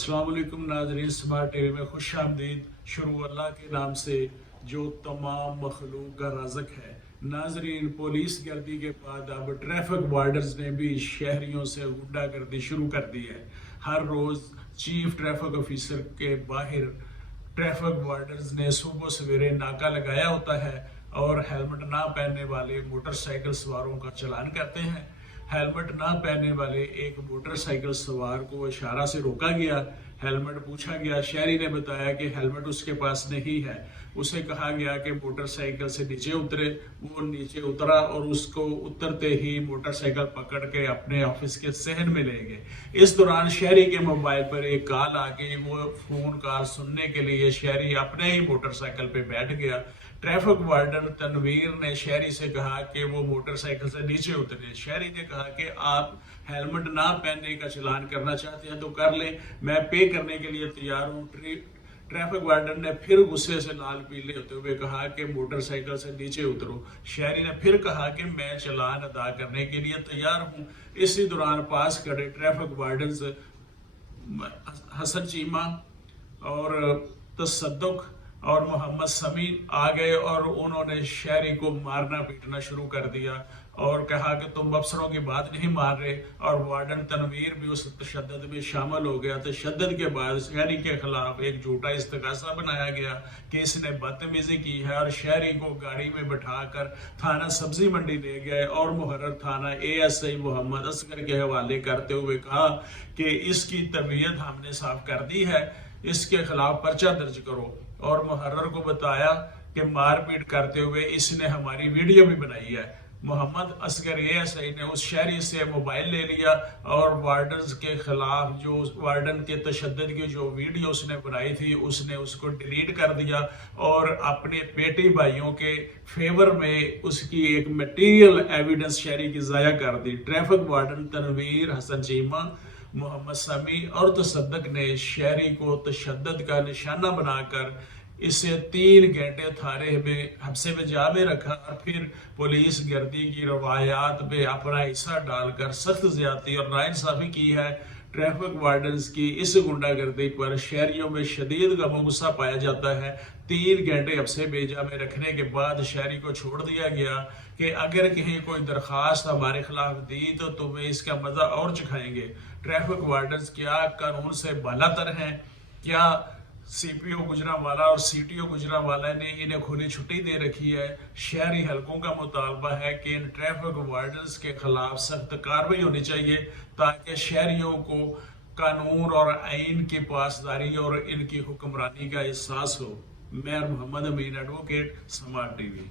अस्सलाम वालेकुम नाजरीन, स्मार्ट टीवी में खुश आमदीद। शुरू अल्लाह के नाम से जो तमाम मखलूक का राज़िक है। नाजरीन, पुलिस गर्दी के बाद अब ट्रैफिक वार्डर्स ने भी शहरियों से गुंडागर्दी शुरू कर दी है। हर रोज़ चीफ ट्रैफिक ऑफिसर के बाहर ट्रैफिक वार्डर्स ने सुबह सवेरे नाका लगाया होता है और हेलमेट ना पहनने वाले मोटरसाइकिल सवारों का चालान करते हैं। हेलमेट ना पहनने वाले एक मोटरसाइकिल सवार को इशारा से रोका गया, हेलमेट पूछा गया। शहरी ने बताया कि हेलमेट उसके पास नहीं है। उसे कहा गया कि मोटरसाइकिल से नीचे उतरे। वो नीचे उतरा और उसको उतरते ही मोटरसाइकिल पकड़ के अपने ऑफिस के सहन में ले गए। इस दौरान शहरी के मोबाइल पर एक कॉल आ गई। वो फोन कॉल सुनने के लिए शहरी अपने ही मोटरसाइकिल पे बैठ गया। ट्रैफिक वार्डन तनवीर ने शहरी से कहा कि वो मोटरसाइकिल से नीचे उतरे। शहरी ने कहा कि आप हेलमेट ना पहनने का चालान करना चाहते हैं तो कर लें, मैं पे करने के लिए तैयार हूँ। ट्रैफिक वार्डन ने फिर गुस्से से लाल पीले होते हुए कहा कि मोटरसाइकिल से नीचे उतरो। शहरी ने फिर कहा कि मैं चालान अदा करने के लिए तैयार हूँ। इसी दौरान पास खड़े ट्रैफिक वार्डन हसन चीमा और तसद्दुक और मोहम्मद समी आ गए और उन्होंने शहरी को मारना पीटना शुरू कर दिया और कहा कि तुम अफसरों की बात नहीं मान रहे। और वार्डन तनवीर भी उस तशद्दुद में शामिल हो गया। तशद्दुद के बाद शहरी के खिलाफ एक झूठा इस्तगासा बनाया गया कि इसने बदतमीजी की है और शहरी को गाड़ी में बैठाकर थाना सब्जी मंडी ले गए और मुहर्रर थाना ASI मोहम्मद असगर के हवाले करते हुए कहा कि इसकी तबीयत हमने साफ कर दी है, इसके खिलाफ पर्चा दर्ज करो। और मुहर्रर को बताया कि मारपीट करते हुए इसने हमारी वीडियो भी बनाई है। मोहम्मद असगर ASI ने उस शहरी से मोबाइल ले लिया और वार्डन के खिलाफ जो वार्डन के तशद्दुद की जो वीडियो उसने बनाई थी उसने उसको डिलीट कर दिया और अपने पेटी भाइयों के फेवर में उसकी एक मटेरियल एविडेंस शहरी की ज़ाया कर दी। ट्रैफिक वार्डन तनवीर, हसन चीमा, मोहम्मद समी और तसद्दुक ने शहरी को तशद्दुद का निशाना बनाकर इसे 3 घंटे थाने में हब्से में जा में रखा और फिर पुलिस गर्दी की रवायात में अपना हिस्सा डालकर सख्त ज्यादती और नाइंसाफी की है। ट्रैफिक वार्डन्स की इस गुंडागर्दी पर शहरियों में शदीद गम गुस्सा पाया जाता है। 3 घंटे हब्से बेजा में रखने के बाद शहरी को छोड़ दिया गया कि अगर कहीं कोई दरखास्त हमारे खिलाफ दी तो तुम्हें इसका मजा और चखाएंगे। ट्रैफिक वार्डन्स क्या कानून से बालातर हैं? क्या CPO गुजरांवाला और CTO गुजरांवाला ने इन्हें खुली छुट्टी दे रखी है? शहरी हलकों का मुतालबा है कि इन ट्रैफिक वार्डन्स के खिलाफ सख्त कार्रवाई होनी चाहिए ताकि शहरियों को कानून और आइन की पासदारी और इनकी हुक्मरानी का एहसास हो। मैं मोहम्मद अमीन, एडवोकेट, स्मार्ट टीवी।